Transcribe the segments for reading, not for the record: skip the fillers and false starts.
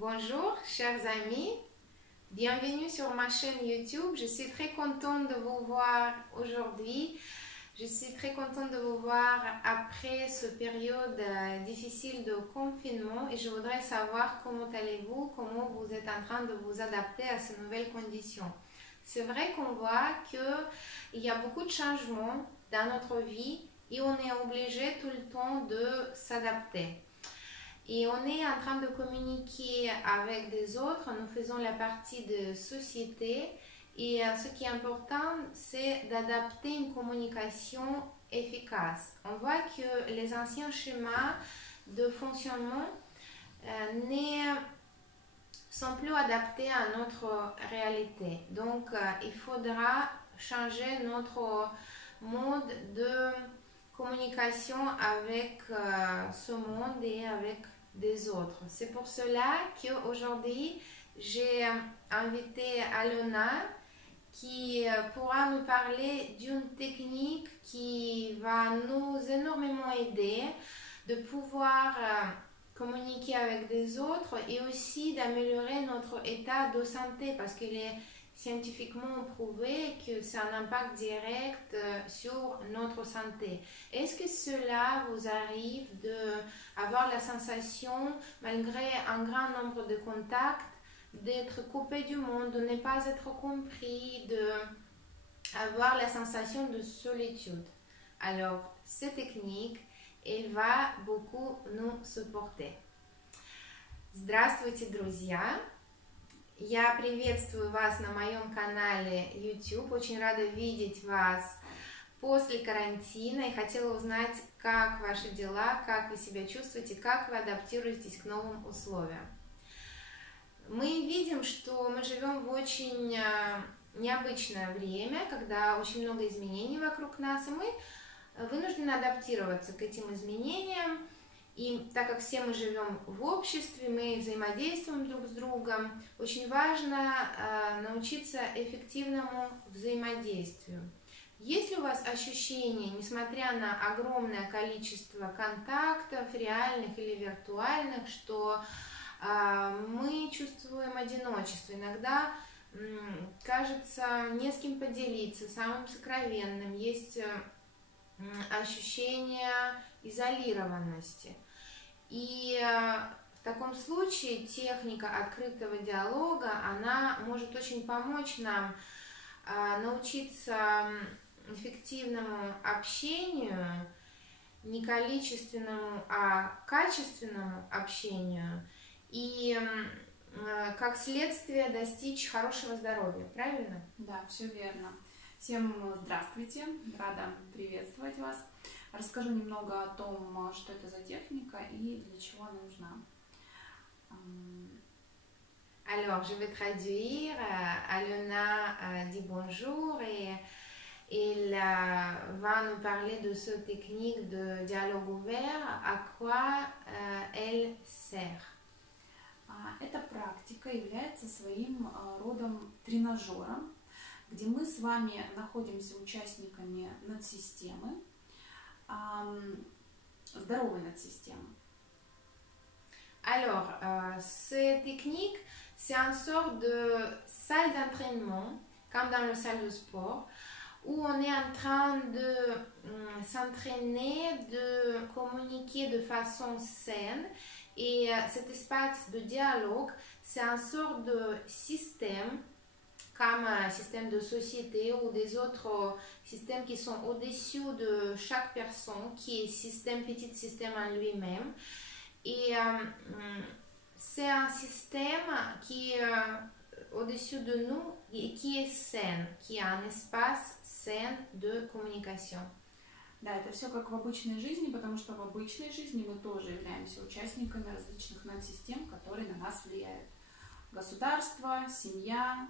Bonjour, chers amis. Bienvenue sur ma chaîne YouTube. Je suis très contente de vous voir aujourd'hui. Je suis très contente de vous voir après cette période difficile de confinement et je voudrais savoir comment allez-vous, comment vous êtes en train de vous adapter à ces nouvelles conditions. C'est vrai qu'on voit qu'il y a beaucoup de changements dans notre vie et on est obligé tout le temps de s'adapter. Et on est en train de communiquer avec des autres, nous faisons la partie de société et ce qui est important, c'est d'adapter une communication efficace. On voit que les anciens schémas de fonctionnement ne sont plus adaptés à notre réalité. Donc, il faudra changer notre mode de communication avec ce monde et avec des autres. C'est pour cela qu'aujourd'hui, j'ai invité Alona qui pourra nous parler d'une technique qui va nous énormément aider de pouvoir communiquer avec des autres et aussi d'améliorer notre état de santé parce qu'il est scientifiquement prouvé que c'est un impact direct sur notre santé. Est-ce que cela vous arrive d'avoir la sensation, malgré un grand nombre de contacts, d'être coupé du monde, de ne pas être compris, d'avoir la sensation de solitude? Alors, cette technique, elle va beaucoup nous supporter. Здравствуйте, друзья! Я приветствую вас на моем канале YouTube. Очень рада видеть вас после карантина и хотела узнать, как ваши дела, как вы себя чувствуете, как вы адаптируетесь к новым условиям. Мы видим, что мы живем в очень необычное время, когда очень много изменений вокруг нас, и мы вынуждены адаптироваться к этим изменениям. И так как все мы живем в обществе, мы взаимодействуем друг с другом, очень важно научиться эффективному взаимодействию. Есть ли у вас ощущение, несмотря на огромное количество контактов, реальных или виртуальных, что мы чувствуем одиночество? Иногда кажется не с кем поделиться, самым сокровенным. Есть ощущение изолированности. И в таком случае техника открытого диалога, она может очень помочь нам научиться эффективному общению, не количественному, а качественному общению, и как следствие достичь хорошего здоровья, правильно? Да, все верно. Всем здравствуйте, рада приветствовать вас. Расскажу немного о том, что это за техника и для чего она нужна. Alors, je vais traduire. Alona dit bonjour et elle va nous parler de cette technique de dialogue ouvert, à quoi elle sert. Эта практика является своим родом тренажером, где мы с вами находимся участниками надсистемы, здоровой надсистемы. Alors, cette technique, c'est une sorte de salle d'entraînement, comme dans la salle de sport, où on est en train de s'entraîner, de communiquer de façon saine. Et cet espace de dialogue, c'est une sorte de système, comme un système de société ou des autres systèmes qui sont au-dessus de chaque personne, qui est petit système en lui-même. Et c'est un système qui est au-dessus de nous et qui est sain, qui a un espace sain de communication. Да, это все как в обычной жизни, потому что в обычной жизни мы тоже являемся участниками различных надсистем, которые на нас влияют. Государство, семья,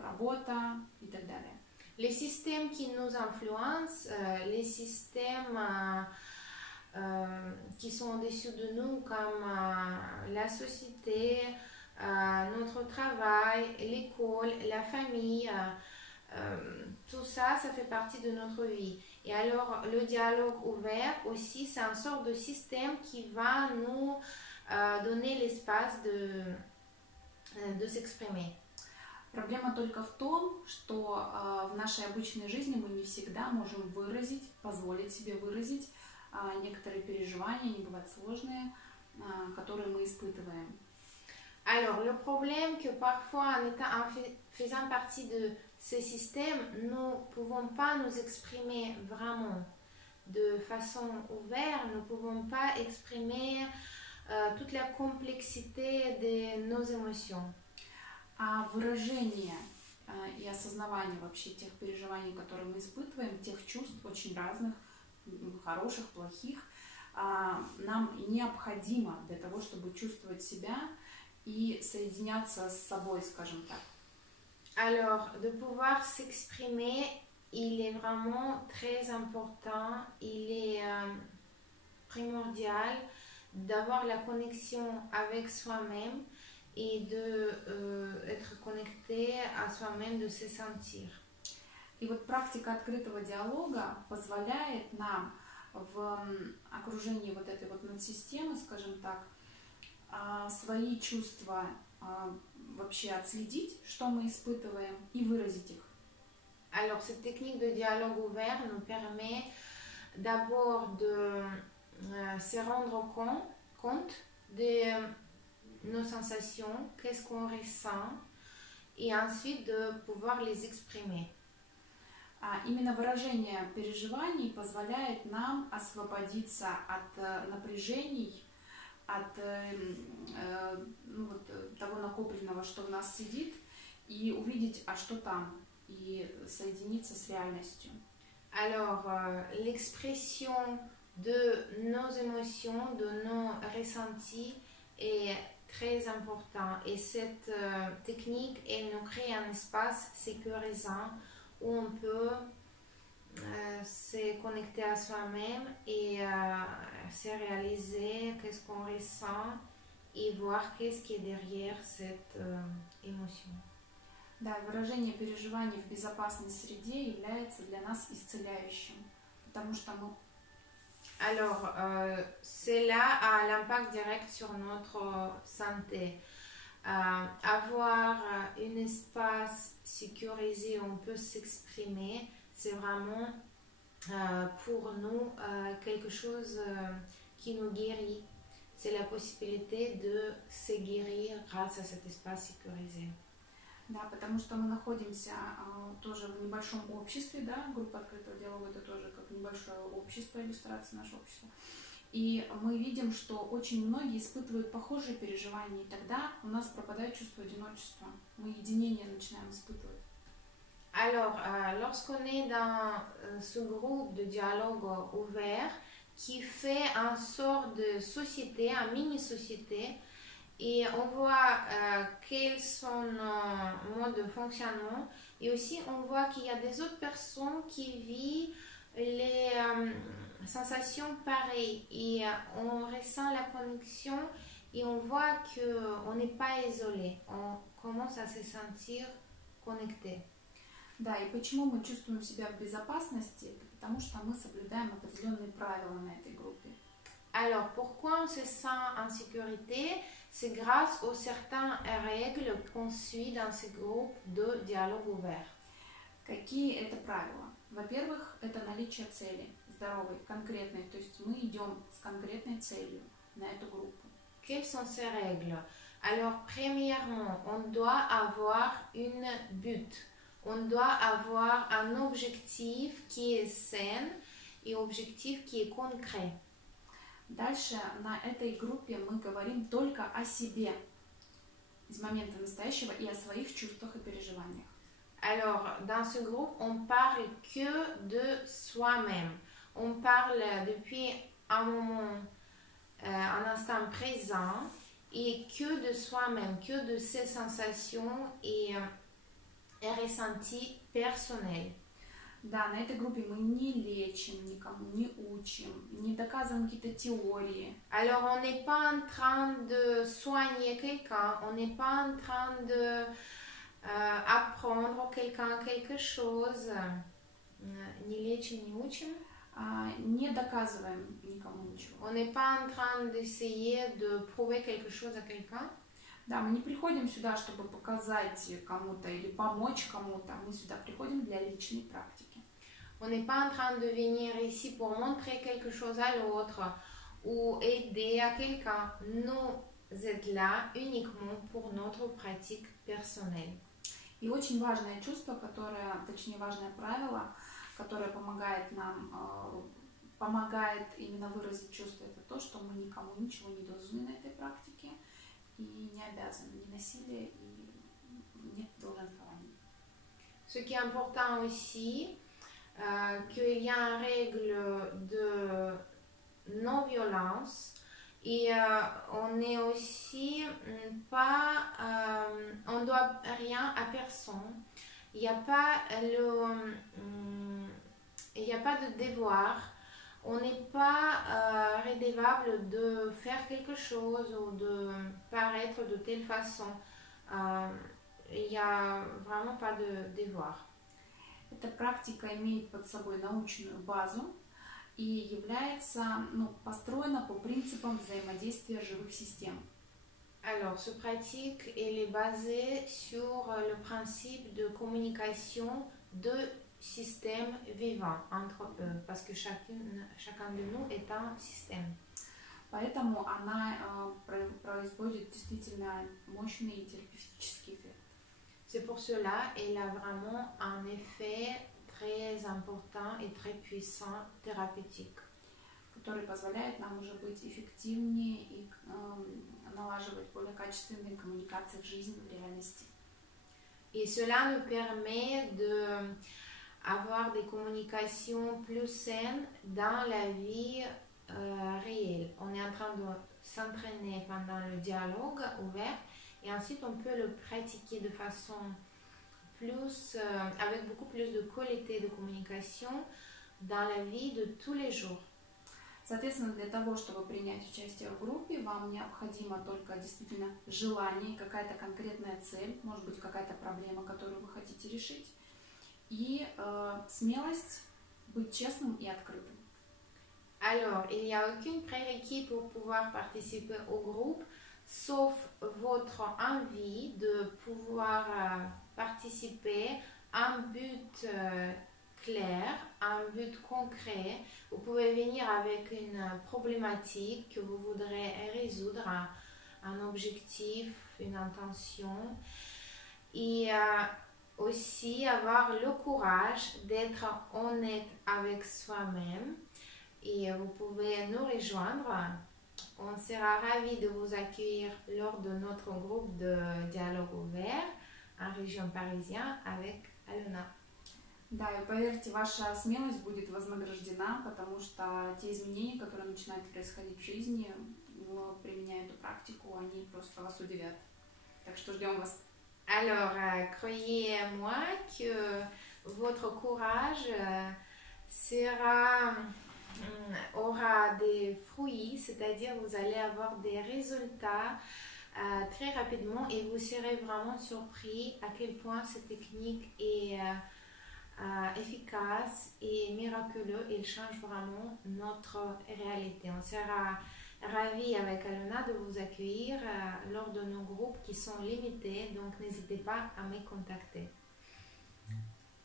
работа и так далее. Les systèmes qui nous influencent, les systèmes qui sont au-dessus de nous, comme la société, notre travail, l'école, la famille, tout ça, ça fait partie de notre vie. Et alors, le dialogue ouvert aussi, c'est une sorte de système qui va nous donner l'espace de s'exprimer. Проблема только в том, что в нашей обычной жизни мы не всегда можем выразить, позволить себе выразить некоторые переживания, они бывают сложные, которые мы испытываем. Alors, le problème que parfois, en faisant partie de ce système, nous ne pouvons pas nous exprimer vraiment de façon ouverte, nous ne pouvons pas exprimer toute la complexité de nos émotions. А выражение и осознавание вообще тех переживаний, которые мы испытываем, тех чувств очень разных, хороших, плохих, нам необходимо для того, чтобы чувствовать себя и соединяться с собой, скажем так. Alors, de pouvoir s'exprimer, il est vraiment très important, il est primordial d'avoir la connexion avec soi-même et d'être connecté à soi-même, de se sentir. И вот практика открытого диалога позволяет нам в окружении вот этой вот надсистемы, скажем так, свои чувства вообще отследить, что мы испытываем, и выразить их. Alors, cette technique de dialogue ouvert nous permet d'abord de se rendre compte de nos sensations, qu'est-ce qu'on ressent, et ensuite de pouvoir les exprimer. Именно выражение переживаний позволяет нам освободиться от напряжений, от того накопленного, что в нас сидит, и увидеть, а что там, и соединиться с реальностью. Alors, l'expression de nos émotions, de nos ressentis est très important. Et cette technique, elle nous crée un espace sécurisant où on peut se connecter à soi-même et se réaliser qu'est-ce qu'on ressent et voir qu'est-ce qui est derrière cette émotion. Да, выражение переживаний в безопасной среде является для нас исцеляющим, потому что мы... Alors, cela a l'impact direct sur notre santé. Avoir un espace sécurisé où on peut s'exprimer, c'est vraiment pour nous quelque chose qui nous guérit. C'est la possibilité de se guérir grâce à cet espace sécurisé. Да, потому что мы находимся тоже в небольшом обществе, да, группа открытого диалога это тоже как небольшое общество, иллюстрация нашего общества. И мы видим, что очень многие испытывают похожие переживания, и тогда у нас пропадает чувство одиночества. Мы единение начинаем испытывать. Alors, lorsqu'on est dans ce groupe de dialogue ouvert qui fait une sorte de société, une mini-société, et on voit quels sont nos modes de fonctionnement, et aussi on voit qu'il y a des autres personnes qui vivent les sensations pareilles, et on ressent la connexion et on voit qu'on n'est pas isolé, on commence à se sentir connecté. Да, и почему мы чувствуем себя в безопасности? Это потому что мы соблюдаем определенные правила на этой группе. Alors, pourquoi on se sent en sécurité? C'est grâce aux certaines règles qu'on suit dans ce groupe de dialogue ouvert. Какие это правила? Во-первых, это наличие цели, здоровой, конкретной. То есть мы идем с конкретной целью на эту группу. Quelles sont ces règles? Alors, premièrement, on doit avoir une but. On doit avoir un objectif qui est sain et objectif qui est concret. Дальше на этой группе мы говорим только о себе из момента настоящего и о своих чувствах и переживаниях. Alors, dans ce groupe, on parle que de soi-même. On parle depuis un moment, un instant présent, et que de soi-même, que de ses sensations et ressentis personnels. Да, на этой группе мы не лечим никому, не учим, не доказываем какие-то теории. Alors, on n'est pas en train de soigner quelqu'un, on n'est pas en train de apprendre quelqu'un quelque chose. Не лечим, не учим. не доказываем никому ничего. On n'est pas en train d'essayer de prouver quelque chose à quelqu'un. Да, мы не приходим сюда, чтобы показать кому-то или помочь кому-то. Мы сюда приходим для личной практики. On n'est pas en train de venir ici pour montrer quelque chose à l'autre ou aider à quelqu'un. Nous êtes là uniquement pour notre pratique personnelle. И очень важное чувство, которое, точнее важное правило, которое помогает нам, помогает именно выразить чувство, это то, что мы никому ничего не должны на этой практике и не обязаны, ни насилия и нет долженствования. Ce qui est important aussi, qu'il y a une règle de non-violence et on n'est aussi pas, on ne doit rien à personne. Il n'y a pas de devoir. On n'est pas redevable de faire quelque chose ou de paraître de telle façon. Il n'y a vraiment pas de devoir. Эта практика имеет под собой научную базу и является, построена по принципам взаимодействия живых систем. Alors, ce pratique elle est basée sur le principe de communication de systèmes vivants entre eux, parce que chacun de nous est un système. Поэтому она производит действительно мощный терапевтический эффект. C'est pour cela qu'elle a vraiment un effet très important et très puissant thérapeutique. Который позволяет нам уже быть эффективнее и налаживать более качественные коммуникации в жизни, в реальности. Et cela nous permet d'avoir des communications plus saines dans la vie réelle. On est en train de s'entraîner pendant le dialogue ouvert et ensuite on peut le pratiquer de façon plus, avec beaucoup plus de qualité de communication dans la vie de tous les jours. Соответственно, для того, чтобы принять участие в группе, вам необходимо только действительно желание, какая-то конкретная цель, может быть, какая-то проблема, которую вы хотите решить, и смелость быть честным и открытым. Alors, il n'y a aucun prérequis pour pouvoir participer au groupe, sauf votre envie de pouvoir participer à un but clair, un but concret. Vous pouvez venir avec une problématique que vous voudrez résoudre, un objectif, une intention, et aussi avoir le courage d'être honnête avec soi-même. Et vous pouvez nous rejoindre. On sera ravis de vous accueillir lors de notre groupe de dialogue ouvert en région parisienne avec Alona. Да, и поверьте, ваша смелость будет вознаграждена, потому что те изменения, которые начинают происходить в жизни, применяя эту практику, они просто вас удивят. Так что ждем вас. Alors, croyez-moi que votre courage aura des fruits, c'est-à-dire vous allez avoir des résultats très rapidement et vous serez vraiment surpris à quel point cette technique est efficace et miraculeux. Il change vraiment notre réalité. On sera ravis avec Alona de vous accueillir lors de nos groupes qui sont limités, donc n'hésitez pas à me contacter.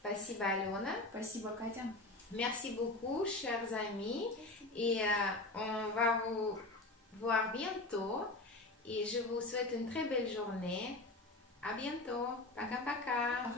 Спасибо, Алена. Спасибо, Катя. Merci beaucoup, chers amis, et on va vous voir bientôt. Et je vous souhaite une très belle journée. À bientôt. Paka paka.